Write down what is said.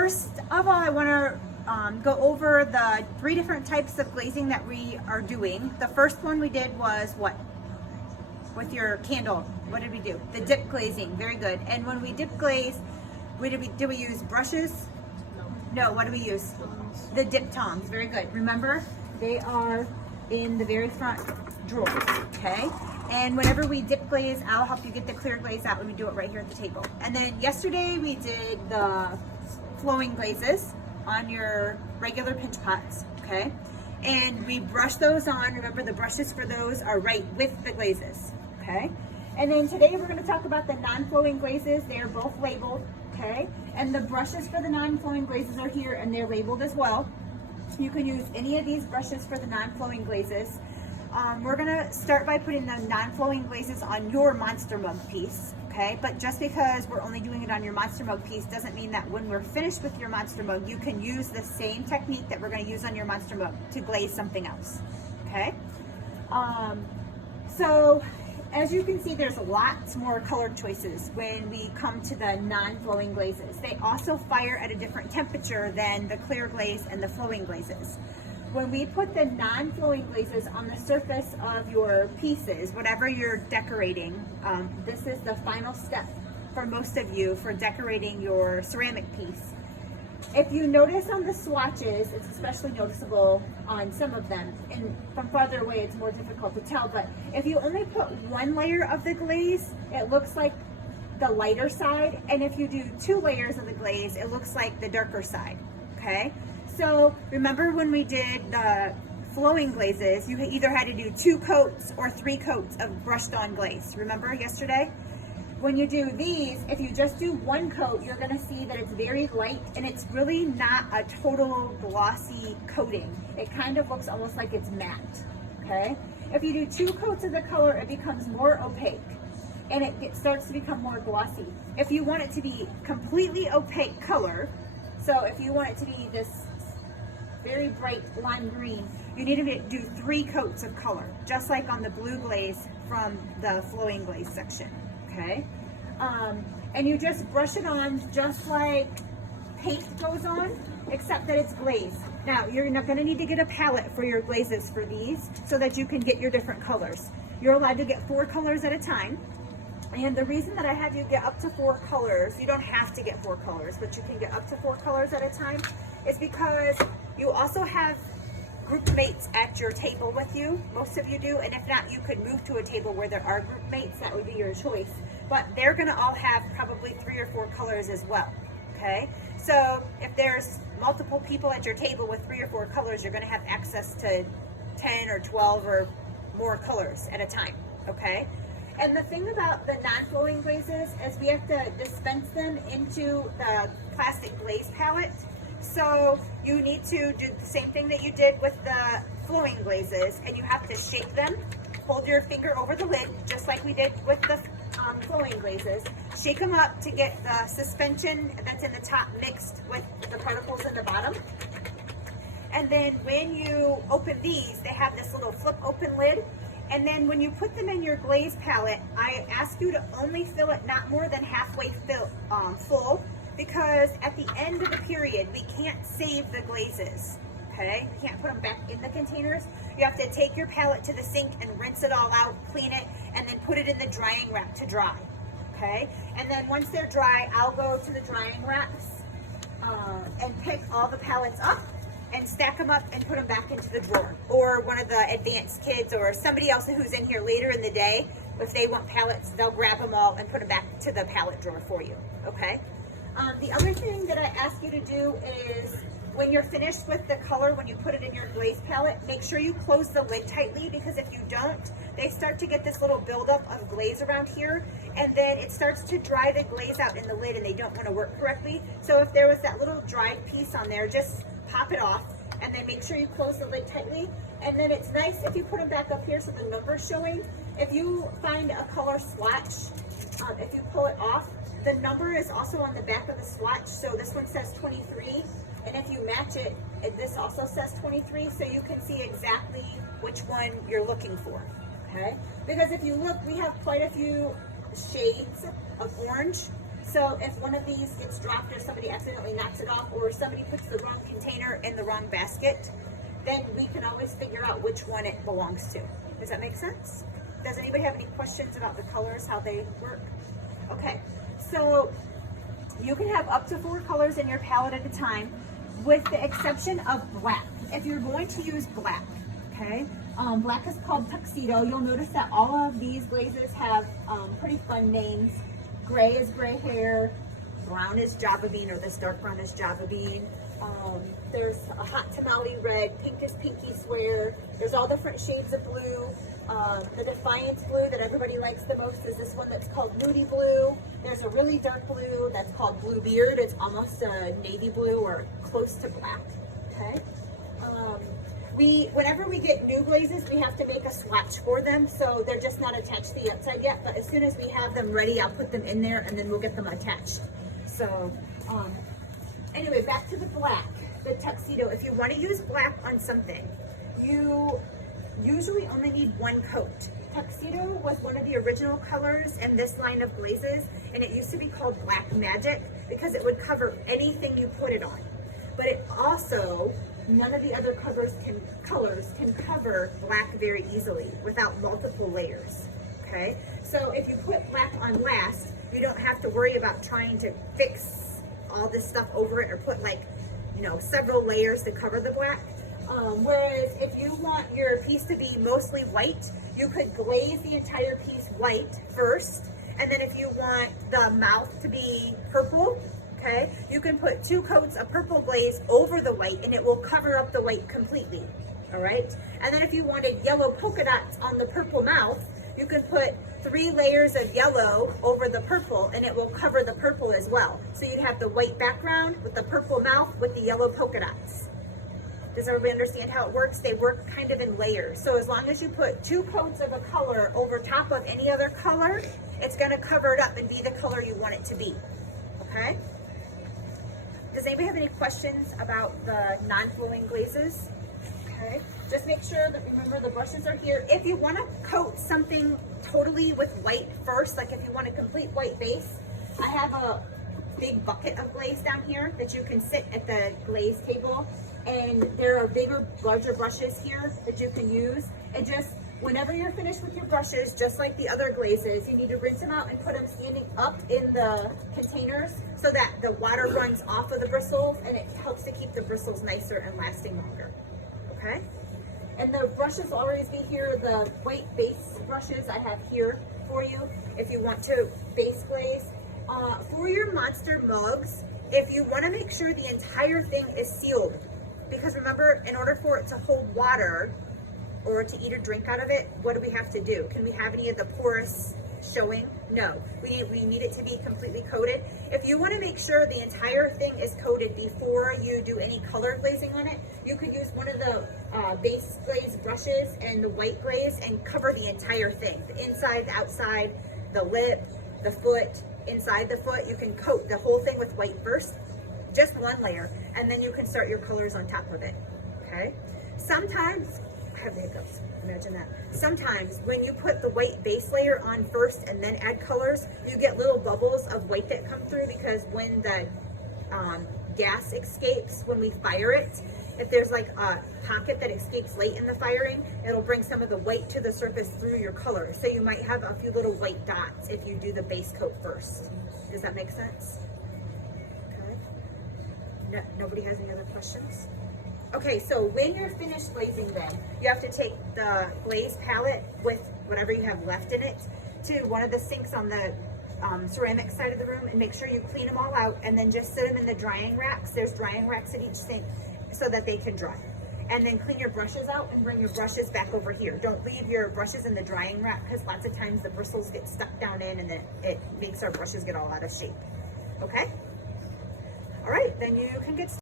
first of all, I want to go over the 3 different types of glazing that we are doing. The first one we did was what? With your candle, what did we do? The dip glazing, very good. And when we dip glaze, did we use brushes? No, what do we use? The dip tongs, very good. Remember, they are in the very front drawers, okay? And whenever we dip glaze, I'll help you get the clear glaze out when we do it right here at the table. And then yesterday we did the flowing glazes on your regular pinch pots, okay? And we brush those on. Remember, the brushes for those are right with the glazes, okay? And then today we're gonna talk about the non-flowing glazes. They are both labeled, okay? And the brushes for the non-flowing glazes are here and they're labeled as well. You can use any of these brushes for the non-flowing glazes. We're gonna start by putting the non-flowing glazes on your monster mug piece, okay? But just because we're only doing it on your monster mug piece doesn't mean that when we're finished with your monster mug, you can use the same technique that we're gonna use on your monster mug to glaze something else, okay? So as you can see, there's lots more color choices when we come to the non-flowing glazes. They also fire at a different temperature than the clear glaze and the flowing glazes. When we put the non-flowing glazes on the surface of your pieces, whatever you're decorating, this is the final step for most of you for decorating your ceramic piece. If you notice on the swatches, it's especially noticeable on some of them, and from farther away it's more difficult to tell, but if you only put one layer of the glaze, it looks like the lighter side, and if you do 2 layers of the glaze, it looks like the darker side, okay? So remember when we did the flowing glazes, you either had to do 2 coats or 3 coats of brushed on glaze. Remember yesterday? When you do these, if you just do 1 coat, you're gonna see that it's very light and it's really not a total glossy coating. It kind of looks almost like it's matte, okay? If you do 2 coats of the color, it becomes more opaque and it starts to become more glossy. If you want it to be completely opaque color, so if you want it to be this very bright lime green, you need to do 3 coats of color, just like on the blue glaze from the flowing glaze section, okay? And you just brush it on just like paint goes on, except that it's glaze. Now, you're not gonna need to get a palette for your glazes for these so that you can get your different colors. You're allowed to get 4 colors at a time. And the reason that I have you get up to 4 colors, you don't have to get 4 colors, but you can get up to 4 colors at a time, is because you also have group mates at your table with you. Most of you do, and if not, you could move to a table where there are group mates. That would be your choice. But they're gonna all have probably 3 or 4 colors as well, okay? So if there's multiple people at your table with 3 or 4 colors, you're gonna have access to 10 or 12 or more colors at a time, okay? And the thing about the non-flowing glazes is we have to dispense them into the plastic glaze palette. So you need to do the same thing that you did with the flowing glazes, and you have to shake them. Hold your finger over the lid, just like we did with the flowing glazes. Shake them up to get the suspension that's in the top mixed with the particles in the bottom. And then when you open these, they have this little flip open lid. And then when you put them in your glaze palette, I ask you to only fill it not more than halfway full, because at the end of the period, we can't save the glazes, okay? We can't put them back in the containers. You have to take your palette to the sink and rinse it all out, clean it, and then put it in the drying rack to dry, okay? And then once they're dry, I'll go to the drying racks and pick all the palettes up and stack them up and put them back into the drawer. Or one of the advanced kids or somebody else who's in here later in the day, if they want palettes, they'll grab them all and put them back to the palette drawer for you, okay? The other thing that I ask you to do is when you're finished with the color, when you put it in your glaze palette, make sure you close the lid tightly, because if you don't, they start to get this little buildup of glaze around here, and then it starts to dry the glaze out in the lid and they don't want to work correctly. So if there was that little dried piece on there, just pop it off and then make sure you close the lid tightly. And then it's nice if you put them back up here so the number's showing. If you find a color swatch, if you pull it off, the number is also on the back of the swatch. So this one says 23, and if you match it, this also says 23, so you can see exactly which one you're looking for, okay? Because if you look, we have quite a few shades of orange. So if one of these gets dropped or somebody accidentally knocks it off or somebody puts the wrong container in the wrong basket, then we can always figure out which one it belongs to. Does that make sense? Does anybody have any questions about the colors, how they work? Okay, so you can have up to 4 colors in your palette at a time, with the exception of black. If you're going to use black, okay, black is called tuxedo. You'll notice that all of these glazes have pretty fun names. Gray is gray hair, brown is java bean, or this dark brown is java bean. There's a hot tamale red, pink is pinky swear. There's all different shades of blue. The Defiance blue that everybody likes the most is this one that's called Moody Blue. There's a really dark blue that's called Blue Beard. It's almost a navy blue or close to black, okay? Whenever we get new glazes, we have to make a swatch for them, so they're just not attached to the outside yet, but as soon as we have them ready, I'll put them in there and then we'll get them attached. So, anyway, back to the black, the tuxedo. If you want to use black on something, you usually only need 1 coat. Tuxedo was one of the original colors in this line of glazes, and it used to be called Black Magic because it would cover anything you put it on. But it also, none of the other colors can cover black very easily without multiple layers, okay? So if you put black on last, you don't have to worry about trying to fix all this stuff over it or put like, you know, several layers to cover the black. Whereas if you want your piece to be mostly white, you could glaze the entire piece white first, and then if you want the mouth to be purple, okay, you can put 2 coats of purple glaze over the white and it will cover up the white completely, all right? And then if you wanted yellow polka dots on the purple mouth, you could put 3 layers of yellow over the purple and it will cover the purple as well. So you'd have the white background with the purple mouth with the yellow polka dots. Does everybody understand how it works? They work kind of in layers. So as long as you put 2 coats of a color over top of any other color, it's gonna cover it up and be the color you want it to be, okay? Does anybody have any questions about the non-flowing glazes? Okay, just make sure that, remember, the brushes are here. If you want to coat something totally with white first, like if you want a complete white base, I have a big bucket of glaze down here that you can sit at the glaze table, and there are bigger, larger brushes here that you can use. And just whenever you're finished with your brushes, just like the other glazes, you need to rinse them out and put them standing up in the containers so that the water runs off of the bristles and it helps to keep the bristles nicer and lasting longer, okay? And the brushes will always be here. The white base brushes I have here for you if you want to base glaze. For your monster mugs, if you want to make sure the entire thing is sealed, because remember, in order for it to hold water or to eat or drink out of it, what do we have to do? Can we have any of the porous showing? No, we need it to be completely coated. If you want to make sure the entire thing is coated before you do any color glazing on it, you could use one of the base glaze brushes and the white glaze and cover the entire thing. The inside, the outside, the lip, the foot, inside the foot. You can coat the whole thing with white first, just 1 layer, and then you can start your colors on top of it, okay? Sometimes, I have the hiccups, imagine that. Sometimes when you put the white base layer on first and then add colors, you get little bubbles of white that come through because when the gas escapes, when we fire it, if there's like a pocket that escapes late in the firing, it'll bring some of the white to the surface through your color. So you might have a few little white dots if you do the base coat first. Does that make sense? Okay. No, nobody has any other questions? Okay, so when you're finished glazing then, you have to take the glaze palette with whatever you have left in it to one of the sinks on the ceramic side of the room and make sure you clean them all out and then just sit them in the drying racks. There's drying racks at each sink so that they can dry. And then clean your brushes out and bring your brushes back over here. Don't leave your brushes in the drying rack because lots of times the bristles get stuck down in and then it makes our brushes get all out of shape. Okay? All right, then you can get started.